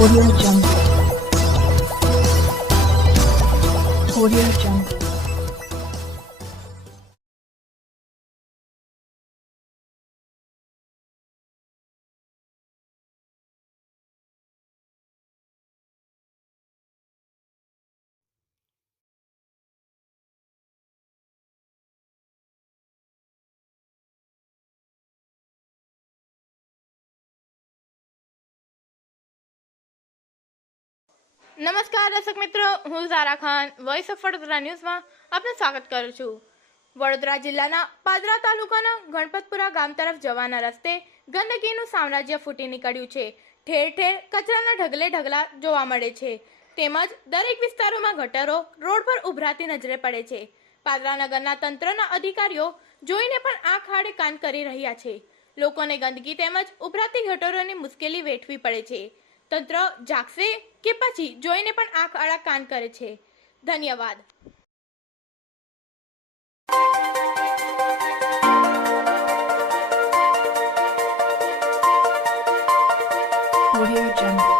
Audio Jungle. Audio Jungle. નમસ્કાર દર્શક મિત્રો, હું ઝારા ખાન વોઇસ ઓફ વડોદરા ન્યૂઝમાં આપનું સ્વાગત કરું છું। વડોદરા જિલ્લાના પાદરા તાલુકાના ગણપતપુરા ગામ તરફ જવાના રસ્તે ગંદકીનું સામ્રાજ્ય ફૂટી નીકળ્યું છે। ઠેર ઠેર કચરાના ઢગલે ઢગલા જોવા મળે છે, તેમજ દરેક વિસ્તારોમાં ગટરો રોડ પર ઉભરાતી નજરે પડે છે। પાદરા નગરના તંત્રના અધિકારીઓ જોઈને પણ આંખ આડે કાન કરી રહ્યા છે। લોકોને ગંદકી તેમજ ઉભરાતી ગટરોની મુશ્કેલી વેઠવી પડે છે। તંત્ર જાગશે કે પછી જોઈને પણ આંખ આડા કાન કરે છે? ધન્યવાદ। Audio Jungle.